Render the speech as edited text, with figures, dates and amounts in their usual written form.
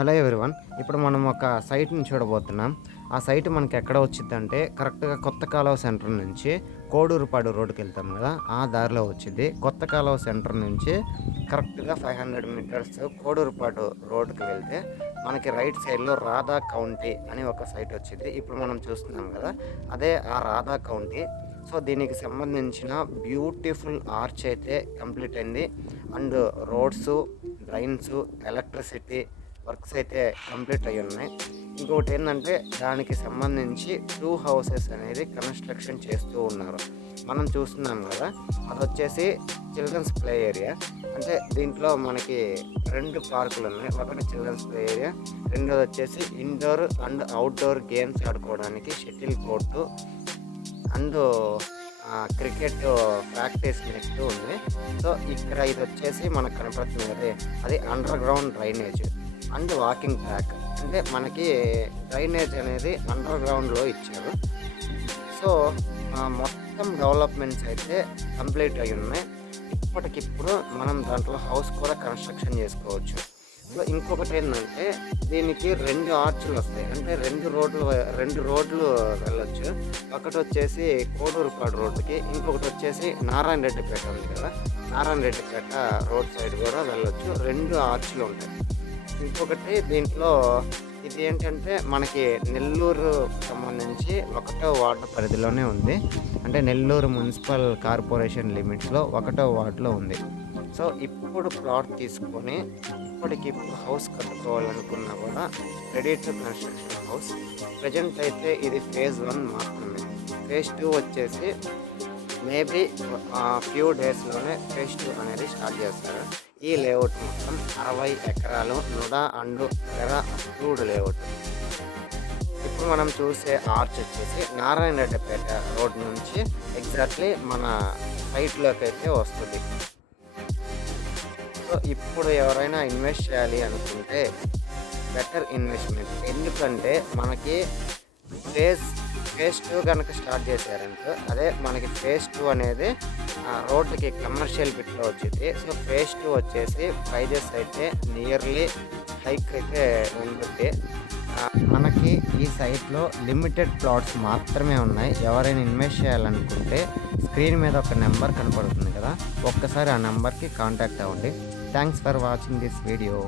Hello everyone. ఇప్పుడు మనం ఒక సైట్‌ని చూడబోతున్నాం. ఆ సైట్ మనకి ఎక్కడ వచ్చిద్దంటే కరెక్ట్‌గా కొత్త కాలువ సెంటర్ నుంచి కోడూరుపాడు రోడ్డుకెళ్తాం గదా! ఆ దారిలో వచ్చిద్ది. కొత్త కాలువ సెంటర్ నుంచి కరెక్ట్‌గా 500 మీటర్స్ కోడూరుపాడు రోడ్డుకి వెళ్తే మనకి రైట్ సైడ్‌లో రాధా కౌంటీ అని ఒక సైట్ వచ్చిద్ది. ఇప్పుడు మనం చూస్తున్నాం గదా! అదే ఆ రాధా కౌంటీ. సో, దీనికి సంబంధించిన బ్యూటిఫుల్ ఆర్చ్ అయితే కంప్లీట్ అయింది. అండ్ రోడ్సు, డ్రైన్సు, ఎలక్ట్రిసిటీ వర్క్స్ అయితే కంప్లీట్ అయ్యున్నాయి. ఇంకొకటేందంటే దానికి సంబంధించి 2 హౌసెస్ అనేది కన్‌స్ట్రక్షన్ చేస్తూ ఉన్నారు. మనం చూస్తున్నాం గదా! అదొచ్చేసి చిల్డ్రన్స్ ప్లే ఏరియా. అంటే దీంట్లో మనకి 2 పార్కులున్నాయి. ఒకటి చిల్డ్రన్స్ ప్లే ఏరియా, రెండోదొచ్చేసి ఇండోర్ అండ్ ఔట్‌డోర్ గేమ్స్ ఆడుకోవడానికి shuttle court and cricket practice net ఉంది. సో, ఇక్కడ ఇదొచ్చేసి మనకు కనపడుతుంది గదే! అది underground drainage and walking track. అంటే మనకి డ్రైనేజ్ అనేది అండర్ గ్రౌండ్‌లో ఇచ్చారు. సో, మొత్తం డెవలప్‌మెంట్స్ అయితే కంప్లీట్ అయ్యున్నాయి. ఇప్పటికిప్పుడు మనం దాంట్లో హౌస్ కూడా కన్‌స్ట్రక్షన్ చేసుకోవచ్చు. సో, ఇంకొకటేందంటే దీనికి 2 ఆర్చులొస్తాయి. అంటే 2 రోడ్లు వెళ్ళొచ్చు. ఒకటొచ్చేసి కోడూరుపాడు రోడ్డుకి, ఇంకొకటొచ్చేసి నారాయణ రెడ్డిపేట ఉంది కదా! నారాయణ రెడ్డిపేట రోడ్ సైడ్ కూడా వెళ్ళొచ్చు. 2 ఆర్చులుంటాయి. ఇంకొకటి దీంట్లో ఇదేంటంటే మనకి నెల్లూరు సంబంధించి ఒకటో వార్డు పరిధిలోనే ఉంది. అంటే నెల్లూరు మున్సిపల్ కార్పొరేషన్ లిమిట్స్‌లో ఒకటో వార్డులో ఉంది. సో, ఇప్పుడు ప్లాట్ తీసుకొని ఇప్పటికిప్పుడు హౌస్ కట్టుకోవాలనుకున్నా కూడా ready to construction house. Present అయితే ఇది ఫేజ్ 1 మాత్రమే. ఫేజ్ 2 వచ్చేసి మేబీ ఫ్యూ డేస్‌లోనే ఫేజ్ 2 అనేది స్టార్ట్ చేస్తారు. ఈ లేఅవుట్ మొత్తం 60 ఎకరాలు నుడా అండ్ తెర అప్రూవ్డ్ లేఅవుట్. ఇప్పుడు మనం చూసే ఆర్చ్ వచ్చేసి నారాయణ రెడ్డిపేట రోడ్ నుంచి ఎగ్జాక్ట్‌లీ మన సైట్‌లోకి అయితే వస్తది. సో, ఇప్పుడు ఎవరైనా ఇన్వెస్ట్ చేయాలి అనుకుంటే బెటర్ ఇన్వెస్ట్‌మెంట్. ఎందుకంటే మనకి ఫేజ్ ఫేజ్ 2 గనక స్టార్ట్ చేశారంటే అదే మనకి ఫేజ్ 2 అనేది రోడ్డుకి కమర్షియల్ బిట్‌లో వచ్చిద్ది. సో, ఫేజ్ 2 వచ్చేసి ప్రైజెస్ అయితే నియర్లీ హైక్ అయితే ఉంటుంది. మనకి ఈ సైట్‌లో లిమిటెడ్ ప్లాట్స్ మాత్రమే ఉన్నాయి. ఎవరైనా ఇన్వెస్ట్ చేయాలనుకుంటే స్క్రీన్ మీద ఒక నెంబర్ కనపడుతుంది కదా! ఒక్కసారి ఆ నెంబర్‌కి కాంటాక్ట్ అవ్వండి. Thanks for watching this video.